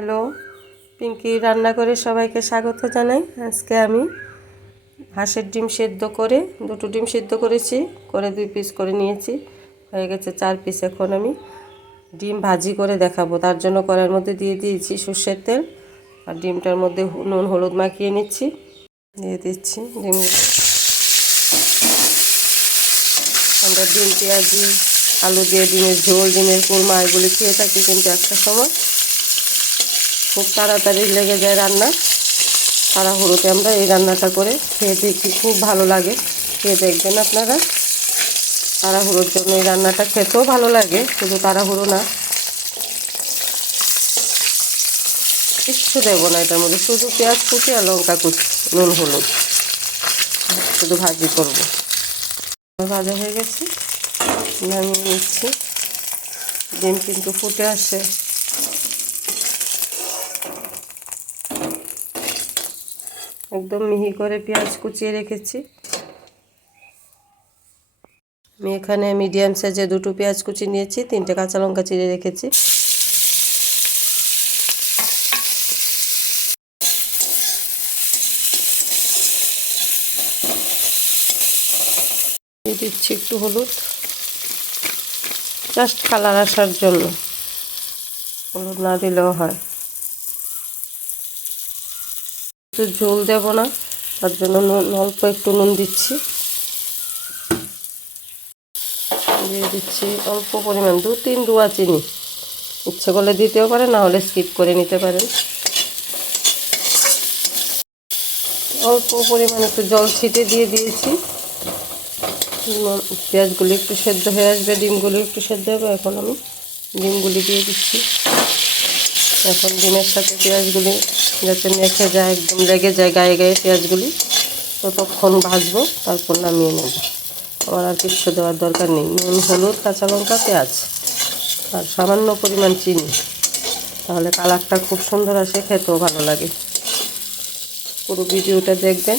Hello, Pinki রান্না করে সবাইকে স্বাগত জানাই। আজকে আমি হাঁসের ডিম সেদ্ধ করে, দুটো ডিম সেদ্ধ করেছি, করে দুই পিস করে নিয়েছি। হয়ে গেছে চার পিস এখন আমি ডিম ভাজি করে দেখাবো। তার জন্য কড়াইয়ের মধ্যে দিয়ে দিয়েছি সর্ষের তেল আর ডিমটার মধ্যে নুন, হলুদ মাখিয়ে নিচ্ছি। দিয়ে দিচ্ছি ডিম আমরা ডিম, পেঁয়াজি আলু দিয়ে, ডিমের ঝোল, ডিমের কুরমা, এগুলি খেয়ে থাকি কিন্তু একটা সময়। খুব তাড়াতাড়ি লেগে যায় রান্না। তাড়াহুড়োতে আমরা এই রান্নাটা করে খেয়ে দেখি, খুব ভালো লাগে। খেয়ে দেখবেন আপনারা। তাড়াহুড়োর জন্য এই রান্নাটা খেতেও ভালো লাগে, শুধু তাড়াহুড়ো না। কিচ্ছু দেবো না এটার মধ্যে, শুধু পেঁয়াজ কুচি আর লঙ্কা কুচি, নুন হলুদ। শুধু ভাজি করব। ভাজা হয়ে গেছে। নামিয়ে নিচ্ছি। ডিম কিন্তু ফুটে আসে। একদম মিহি করে পেঁয়াজ কুচিয়ে রেখেছি। আমি এখানে মিডিয়াম সাইজে দুটো পেঁয়াজ কুচি নিয়েছি, তিনটে কাঁচা লঙ্কা চিড়ে রেখেছি। দিচ্ছি একটু হলুদ। জাস্ট কালার আসার জন্য। হলুদ না দিলেও হয়। একটু ঝোল দেব না, তার জন্য নুন, অল্প একটু নুন দিচ্ছি। দিয়ে দিচ্ছি অল্প পরিমাণ, দু তিন দুয়া চিনি। ইচ্ছে করলে দিতেও পারে না হলে স্কিপ করে নিতে পারেন। অল্প পরিমাণ একটু জল ছিটে দিয়ে দিয়েছি। পেঁয়াজগুলি একটু সেদ্ধ হয়ে আসবে, ডিমগুলি একটু সেদ্ধ হবে, এখন আমি ডিমগুলি দিয়ে দিচ্ছি। এখন ডিমের সাথে পেঁয়াজগুলি যাতে মেখে যায়, একদম লেগে যায় গায়ে গায়ে পেঁয়াজগুলি, ততক্ষণ ভাজবো, তারপর নামিয়ে নেব। আমার আর কিচ্ছু দেওয়ার দরকার নেই। নুন, হলুদ, কাঁচা লঙ্কা, পেঁয়াজ আর সামান্য পরিমাণ চিনি। তাহলে কালারটা খুব সুন্দর আসে, খেতেও ভালো লাগে। পুরো ভিডিওটা দেখবেন।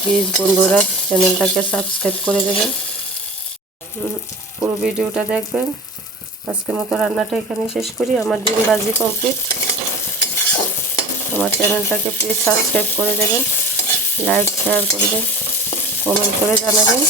প্লিজ বন্ধুরা, চ্যানেলটাকে সাবস্ক্রাইব করে দেবেন। পুরো ভিডিওটা দেখবেন। আজকের মতো রান্নাটা এখানে শেষ করি। আমার ডিম বাজি কমপ্লিট আমার চ্যানেলটাকে প্লিজ সাবস্ক্রাইব করে দেবেন। লাইক শেয়ার করবেন কমেন্ট করে জানাবেন।